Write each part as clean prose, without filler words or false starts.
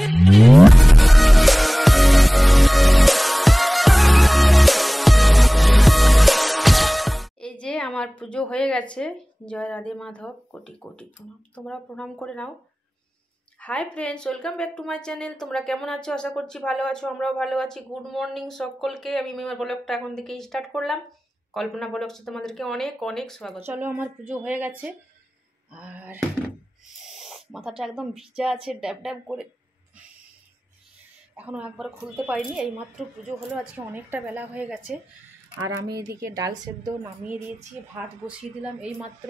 এই যে আমার পুজো হয়ে গেছে। জয় রাধে মাধব, কোটি কোটি প্রণাম। তোমরা প্রণাম করে নাও। Hi friends, welcome back to my channel. তোমরা কেমন আছো? আশা করছি ভালো আছো, আমরাও ভালো আছি। গুড মর্নিং সকলকে। আমি মিমার ব্লগটা এখন থেকে স্টার্ট করলাম। কল্পনা ব্লগসে তোমাদেরকে অনেক অনেক স্বাগত। চলো, আমার পুজো হয়ে গেছে আর মাথাটা একদম ভিজা আছে, ড্যাব ড্যাব করে। এখনও একবার খুলতে পারিনি, এই মাত্র পুজো হলো। আজকে অনেকটা বেলা হয়ে গেছে। আর আমি এদিকে ডাল সেদ্ধ নামিয়ে দিয়েছি, ভাত বসিয়ে দিলাম এই মাত্র।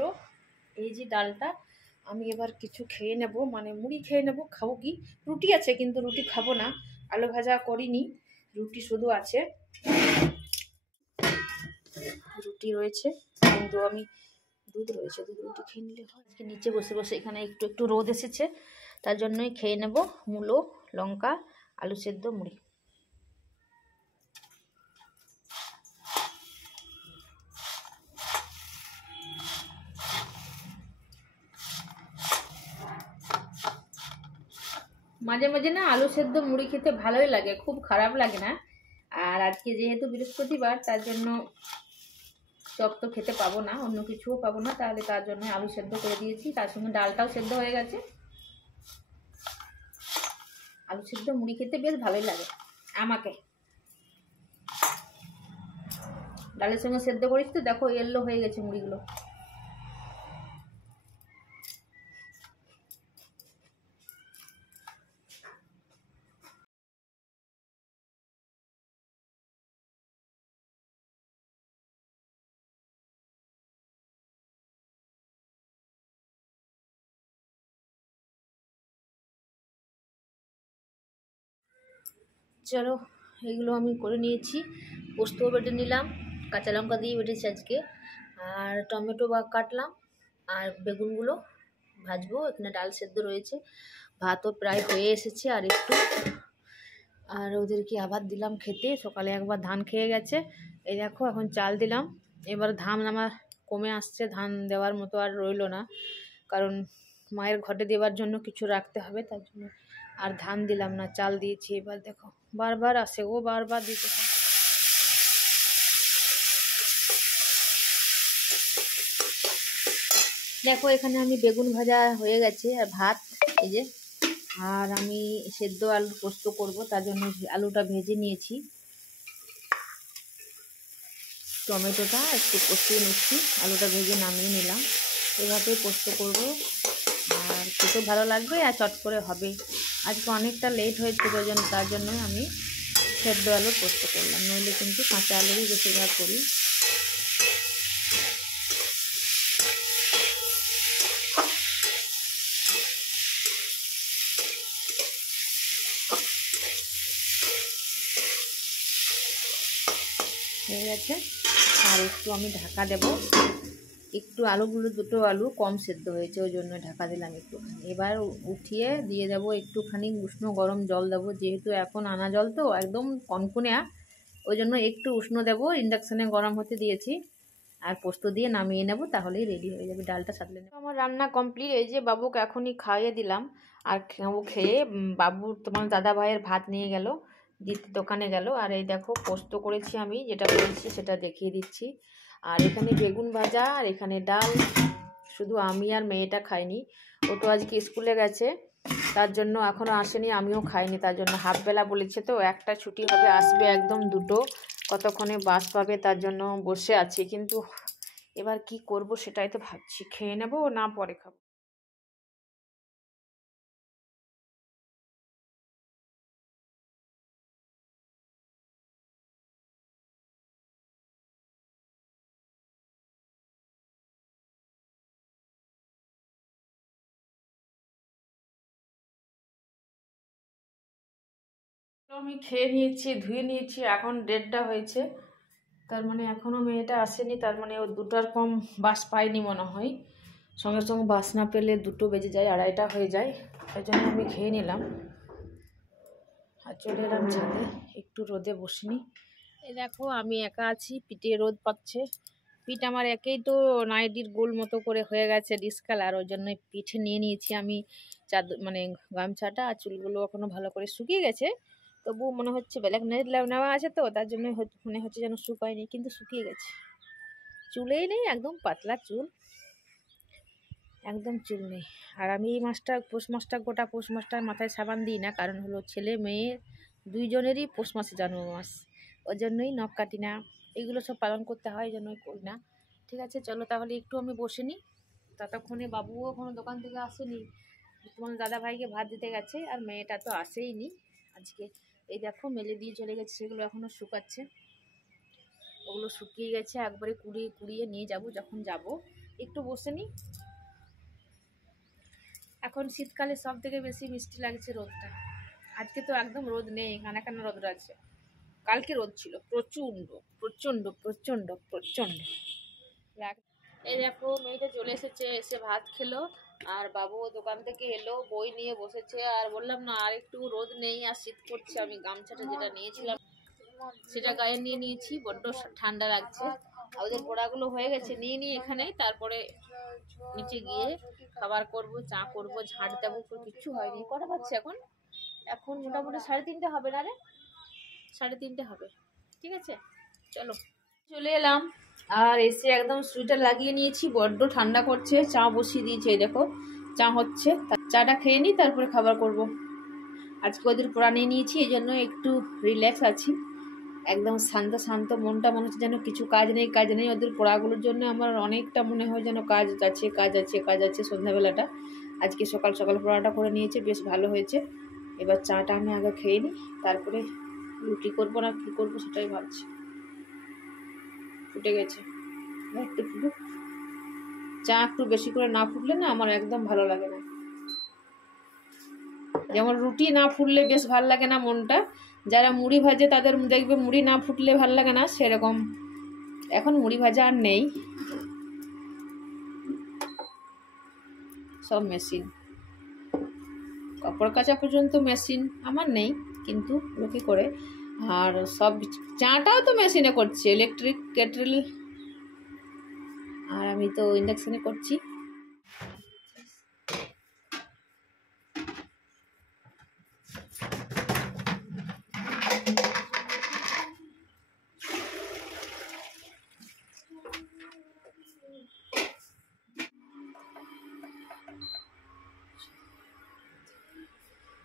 এই যে ডালটা, আমি এবার কিছু খেয়ে নেব, মানে মুড়ি খেয়ে নেব। খাবো কি, রুটি আছে কিন্তু রুটি খাবো না। আলু ভাজা করিনি, রুটি শুধু আছে। রুটি রয়েছে কিন্তু আমি দুধ রয়েছে, দুধ রুটি খেয়ে নিলে হয়। আজকে নিচে বসে বসে, এখানে একটু একটু রোদ এসেছে, তার জন্যই খেয়ে নেব মূলো, লঙ্কা, আলু সেদ্ধ, মুড়ি। মাঝে মাঝে না আলু সেদ্ধ মুড়ি খেতে ভালোই লাগে, খুব খারাপ লাগে না। আর আজকে যেহেতু বৃহস্পতিবার, তার জন্য চপ তো খেতে পাবো না, অন্য কিছুও পাবো না, তাহলে তার জন্য আলু সেদ্ধ করে দিয়েছি। তার সঙ্গে ডালটাও সেদ্ধ হয়ে গেছে। আলু সেদ্ধ মুড়ি খেতে বেশ ভালোই লাগে আমাকে। ডালের সঙ্গে সেদ্ধ করিস তো, দেখো ইয়েলো হয়ে গেছে মুড়িগুলো। চলো, এগুলো আমি করে নিয়েছি। পোস্তও বেটে নিলাম, কাঁচা লঙ্কা দিয়ে বেটেছি আজকে। আর টমেটো কাটলাম, আর বেগুনগুলো ভাজবো। এখানে ডাল সেদ্ধ রয়েছে, ভাতও প্রায় হয়ে এসেছে আর একটু। আর ওদেরকে আবার দিলাম খেতে, সকালে একবার ধান খেয়ে গেছে। এই দেখো এখন চাল দিলাম। এবার ধান আমার কমে আসছে, ধান দেওয়ার মতো আর রইলো না, কারণ মায়ের ঘটে দেওয়ার জন্য কিছু রাখতে হবে, তার জন্য আর ধান দিলাম না, চাল দিয়েছি। এবার দেখো বারবার আসে, ও বারবার দিতে হয়। দেখো এখানে আমি বেগুন ভাজা হয়ে গেছে আর ভাত, এই যে। আর আমি সেদ্ধ আলু পোস্ত করব, তার জন্য আলুটা ভেজে নিয়েছি। টমেটোটা একটু কষিয়ে নিচ্ছি, আলুটা ভেজে নামিয়ে নিলাম। এভাবেই পোস্ত করব, আর খেতে ভালো লাগবে আর চট করে হবে। আজকে অনেকটা লেট হয়েছে, তার জন্য আমি সেদ্ধ আলু পোস্ত করলাম, নইলে কিন্তু কাঁচা আলুই বেশিরভাগ করি। হয়ে গেছে, আর একটু আমি ঢাকা দেব। একটু আলুগুলো, দুটো আলু কম সেদ্ধ হয়েছে, ওই জন্য ঢাকা দিলাম একটুখানি। এবার উঠিয়ে দিয়ে দেবো একটুখানি উষ্ণ গরম জল দেবো, যেহেতু এখন আনা জল তো একদম কনকনে, ওই জন্য একটু উষ্ণ দেবো। ইন্ডাকশানে গরম হতে দিয়েছি, আর পোস্ত দিয়ে নামিয়ে নেব, তাহলেই রেডি হয়ে যাবে। ডালটা সাঁতলে নেব। আমার রান্না কমপ্লিট। এই যে বাবুকে এখনই খাইয়ে দিলাম, আর ও খেয়ে বাবু তোমার দাদা ভাইয়ের ভাত নিয়ে গেল, দোকানে গেল। আর এই দেখো পোস্ত করেছি আমি, যেটা করেছি সেটা দেখিয়ে দিচ্ছি। আর এখানে বেগুন ভাজা, আর এখানে ডাল। শুধু আমি আর মেয়েটা খাইনি, ও তো আজকে স্কুলে গেছে, তার জন্য এখনও আসেনি, আমিও খাইনি। তার জন্য হাফবেলা বলেছে, তো একটা ছুটি হবে, আসবে একদম দুটো, কতক্ষণে বাস পাবে, তার জন্য বসে আছি। কিন্তু এবার কি করব সেটাই তো ভাবছি, খেয়ে নেব না পরে খাবো। তো আমি খেয়ে নিয়েছি, ধুয়ে নিয়েছি, এখন 1:30 হয়েছে, তার মানে এখনও মেয়েটা আসেনি, তার মানে ও 2টার কম বাস পায়নি মনে হয়। সঙ্গে সঙ্গে বাস না পেলে 2টো বেজে যায়, 2:30টা হয়ে যায়। তাই জন্য আমি খেয়ে নিলাম আর চলে এলাম ছাদে, একটু রোদে বসিনি। এই দেখো আমি একা আছি, পিঠে রোদ পাচ্ছে, পিঠ আমার একেই তো নাইটির গোল মতো করে হয়ে গেছে ডিসকালার, ওই জন্য পিঠে নিয়ে নিয়েছি আমি মানে গামছাটা, আর চুলগুলো এখনো ভালো করে শুকিয়ে গেছে, তবু মনে হচ্ছে ব্ল্যাক নেট নেওয়া আছে তো তার জন্য মনে হচ্ছে যেন শুকায়নি, কিন্তু শুকিয়ে গেছে। চুলেই নেই, একদম পাতলা চুল, একদম চুল নেই। আর আমি এই মাসটা পৌষ মাসটা গোটা পৌষ মাসটার মাথায় সাবান দিই না, কারণ হলো ছেলে মেয়ে দুইজনেরই পৌষ মাসে জন্ম মাস, ওই জন্যই নখ কাটি না, এগুলো সব পালন করতে হয়, এই জন্যই করি না। ঠিক আছে, চলো তাহলে একটু আমি বসে নিই, ততক্ষণে বাবুও এখনো দোকান থেকে আসেনি, তোমার দাদা ভাইকে ভাত দিতে গেছে, আর মেয়েটা তো আসেই নি আজকে। এই দেখো মেলে দিয়ে চলে গেছে, সেগুলো এখনো শুকাচ্ছে, ওগুলো শুকিয়ে গেছে, একবারে কুড়িয়ে কুড়িয়ে নিয়ে যাব যখন যাব। একটু বসে নিই। এখন শীতকালে সব থেকে বেশি মিষ্টি লাগছে রোদটা, আজকে তো একদম রোদ নেই, কানা কানা রোদ আছে, কালকে রোদ ছিল প্রচণ্ড প্রচণ্ড প্রচণ্ড প্রচণ্ড। এই দেখো মেয়েটা চলে এসেছে, এসে ভাত খেলো, আর বাবু দোকান থেকে এলো, বই নিয়ে বসেছে, আর বললাম না আর একটু রোদ নেই আর শীত করছে, আমি গামছাটা যেটা নিয়েছিলাম সেটা গায়ে নিয়ে নিয়েছি, বড্ড ঠান্ডা লাগছে। ওদের পোড়াগুলো হয়ে গেছে, নিয়ে নিয়ে এখানে, তারপরে নিচে গিয়ে খাবার করব, চা করব, ঝাঁট দেবো, কিচ্ছু হয়নি। কটা পাচ্ছে এখন? এখন মোটামুটি 3:30 হবে না রে, 3:30 হবে। ঠিক আছে, চলো চলে এলাম, আর এসে একদম সোয়েটার লাগিয়ে নিয়েছি, বড্ড ঠান্ডা করছে। চা বসিয়ে দিয়েছি, এই দেখো চা হচ্ছে, চাটা খেয়ে নিই তারপরে খাবার করব। আজকে ওদের পড়া নিয়ে নিয়েছি, এই জন্য একটু রিল্যাক্স আছি, একদম শান্ত শান্ত মনটা, মনে হচ্ছে যেন কিছু কাজ নেই কাজ নেই। ওদের পড়াগুলোর জন্য আমার অনেকটা মনে হয় যেন কাজ আছে কাজ আছে কাজ আছে। সন্ধ্যাবেলাটা আজকে সকাল সকাল পড়াটা করে নিয়েছে, বেশ ভালো হয়েছে। এবার চাটা আমি আগে খেয়ে নিই, তারপরে রুটি করবো না কী করবো সেটাই ভাবছি। ফুটে গেছে, একটু ফুটুক, চা একটু বেশি করে না ফুটলে না আমার একদম ভালো লাগে না। যেমন রুটি না ফুটলে বেশ ভাল লাগে না মনটা, যারা মুড়ি ভাজে তাদের দেখবে মুড়ি না ফুটলে ভাল লাগে না, সেরকম এখন মুড়ি ভাজা আর নেই, সব মেশিন, কাপড় কাচা পর্যন্ত মেশিন, আমার নেই কিন্তু লোকে করে। আর সব চাটাও তো মেশিনে করছে, ইলেকট্রিক কেটল, আর আমি তো ইন্ডাকশনে করছি।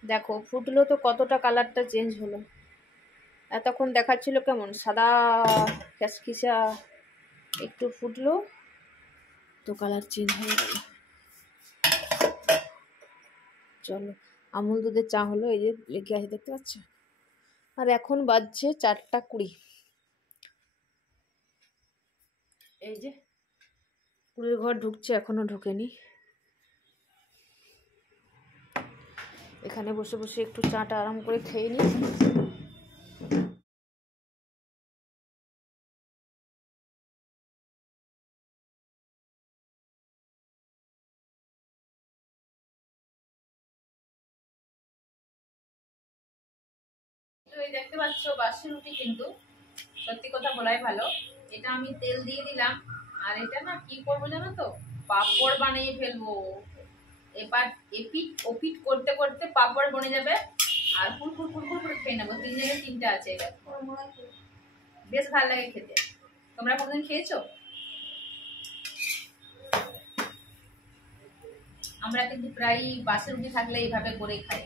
দেখো ফুটলো তো কতটা কালারটা চেঞ্জ হলো, এতক্ষণ দেখাচ্ছিল কেমন সাদা খ্যাসখিসা, একটু ফুটলো তো কালার চেঞ্জ হয়ে গেল। চলো আমুল দুধের চা হলো, এই যে লেগে আছে দেখতে পাচ্ছ, আর এখন বাজছে 4:20, এই যে কুড়ির ঘর ঢুকছে, এখনো ঢোকেনি। এখানে বসে বসে একটু চাটা আরাম করে খেয়ে নিই। তো এই দেখতে পাচ্ছ বাসি রুটি, কিন্তু সত্যি কথা বলাই ভালো, এটা আমি তেল দিয়ে দিলাম, আর এটা না কি করবো জানো তো, পাপড় বানিয়ে ফেলবো। এবার এপিট ওপিট করতে করতে পাপড় বনে যাবে, আর ফুরফুর ফুরফুর করে খেয়ে নেবো। 3 জায়গায় 3টা আছে, এটা বেশ ভালো লাগে খেতে। তোমরা কোনদিন খেয়েছো? আমরা কিন্তু প্রায় বাসি রুটি থাকলে এইভাবে করে খাই,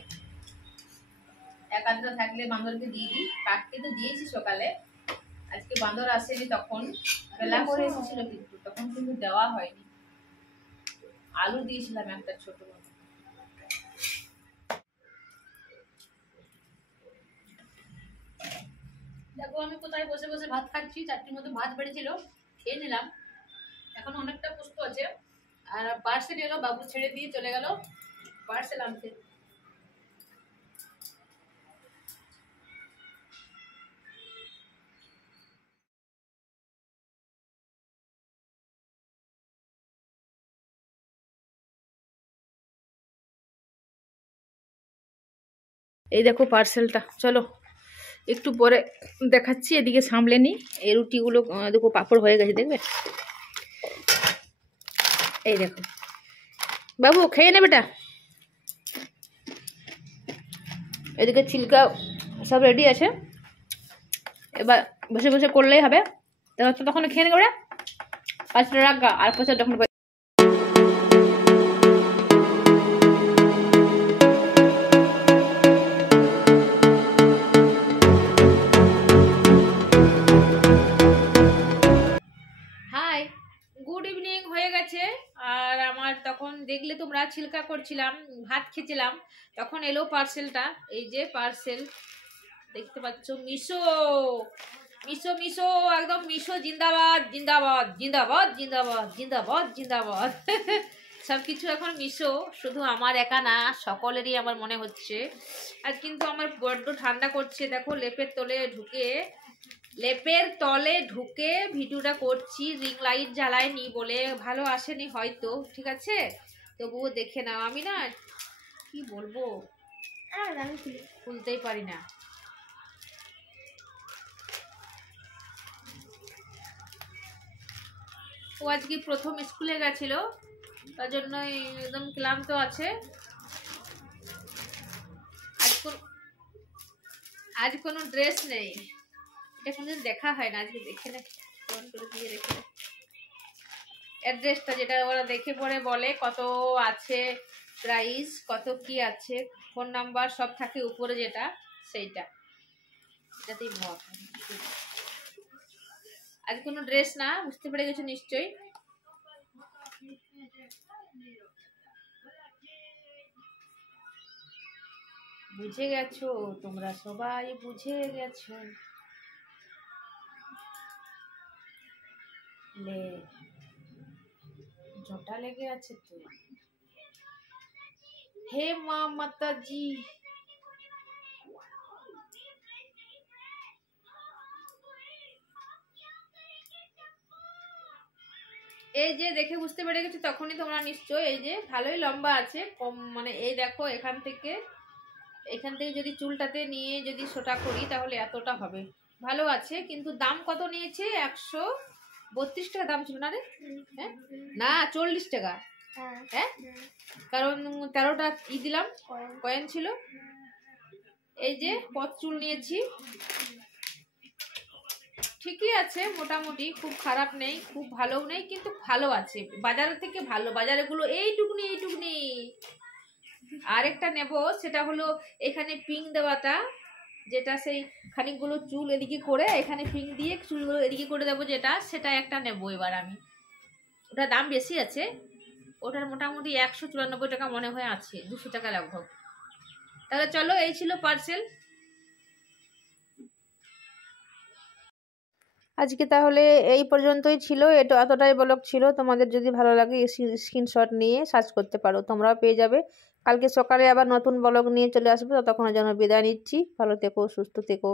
একাদটা থাকলে বান্দরকে দিয়ে দিই, কাককে তো দিয়েছি সকালে, আজকে বান্দর আসেনি, তখন বেলা করে এসেছিল কিন্তু তখন কিন্তু দেওয়া হয়নি, আলু দিয়েছিলাম একটা ছোট মতো। দেখো আমি কোথায় বসে বসে ভাত খাচ্ছি, 4টির মতো ভাত বেড়েছিল, খেয়ে নিলাম, এখন অনেকটা পুষ্ট আছে। আর পার্সেল এলো, বাবু ছেড়ে দিয়ে চলে গেল পার্সেল আনতে। এই দেখো পার্সেলটা, চলো একটু পরে দেখাচ্ছি। এদিকে সামলে নিই। এই রুটিগুলো দেখো পাঁপড় হয়ে গেছে, দেখবে? এই দেখো বাবু, খেয়ে নে বেটা। এদিকে ছিলকা সব রেডি আছে, এবার বসে বসে করলেই হবে। তখন খেয়ে নেবে ওরা, 5 মিনিট রাখা, আর পয়সা যখন হাই গুড ইভিনিং হয়ে গেছে। আর আমার তখন দেখলে তোমরা ছিলকা করছিলাম, ভাত খেয়েছিলাম, তখন এলো পার্সেলটা। এই যে পার্সেল দেখতে পাচ্ছ, মিশো মিশো মিশো, একদম মিশো জিন্দাবাদ জিন্দাবাদ জিন্দাবাদ জিন্দাবাদ জিন্দাবাদ জিন্দাবাদ। সব কিছু এখন মিশো, শুধু আমার একা না, সকলেরই আমার মনে হচ্ছে। আর কিন্তু আমার বড্ড ঠান্ডা করছে, দেখো লেপের তলে ঢুকে ভিডিওটা করছি। রিং লাইট জ্বালায়নি বলে ভালো আসেনি হয়তো, ঠিক আছে, তবুও দেখে নাও। আমি না কি বলবো, আমি খুলতেই পারি না। ও আজকে প্রথম স্কুলে গেছিল, তার জন্য একদম ক্লান্ত আছে। আজ কোনো ড্রেস নেই, এটা কোনোদিন দেখা হয় না, আজকে দেখে না ফোন করে দিয়ে রেখে। অ্যাড্রেসটা যেটা ওরা দেখে পরে বলে কত আছে, প্রাইস কত কি আছে, ফোন নাম্বার সব থাকে উপরে, যেটা সেইটা, এটাতেই ভর। আজ কোনো ড্রেস না, বুঝতে পেরে গেছো নিশ্চয়ই। বুঝে গেছো তোমরা, সবাই বুঝে গেছো। লে ঝোঁটা লেগে আছে তো। হে মা মাতাজি, এই যে দেখে বুঝতে পেরে গেছো তখনই তোমরা নিশ্চয়। এই যে ভালোই লম্বা আছে, কম মানে এই দেখো এখান থেকে যদি চুলটাতে নিয়ে যদি সোটা করি তাহলে এতটা হবে। ভালো আছে, কিন্তু দাম কত নিয়েছে? 132 টাকা দাম ছিল না রে? হ্যাঁ না, 40 টাকা। হ্যাঁ, কারণ 13টা দিলাম, কয়েন ছিল। এই যে পথ চুল নিয়েছি, ঠিকই আছে মোটামুটি, খুব খারাপ নেই, খুব ভালোও নেই, কিন্তু ভালো আছে, বাজারের থেকে ভালো। বাজারেগুলো এইটুকুনি। আরেকটা নেব, সেটা হলো এখানে পিং দেওয়াটা, যেটা সেই খানিকগুলো চুল এদিকে করে এখানে পিং দিয়ে চুলগুলো এদিকে করে দেবো, সেটা একটা নেব এবার আমি। ওটার দাম বেশি আছে, ওটার মোটামুটি 194 টাকা মনে হয় আছে, 200 টাকা লাগবে। তাহলে চলো, এই ছিল পার্সেল আজকে। তাহলে এই পর্যন্তই ছিল, এটা এতটাই ব্লগ ছিল। তোমাদের যদি ভালো লাগে স্ক্রিনশট নিয়ে সার্চ করতে পারো, তোমরাও পেয়ে যাবে। কালকে সকালে আবার নতুন ব্লগ নিয়ে চলে আসবো, ততক্ষণের জন্য বিদায় নিচ্ছি। ভালো থেকো, সুস্থ থেকো,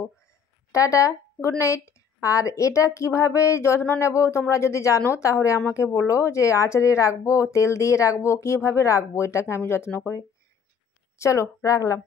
টাটা, গুড নাইট। আর এটা কিভাবে যত্ন নেব তোমরা যদি জানো তাহলে আমাকে বলো, যে আঁচড়ে রাখবো, তেল দিয়ে রাখবো, কিভাবে রাখবো এটাকে আমি যত্ন করে। চলো রাখলাম।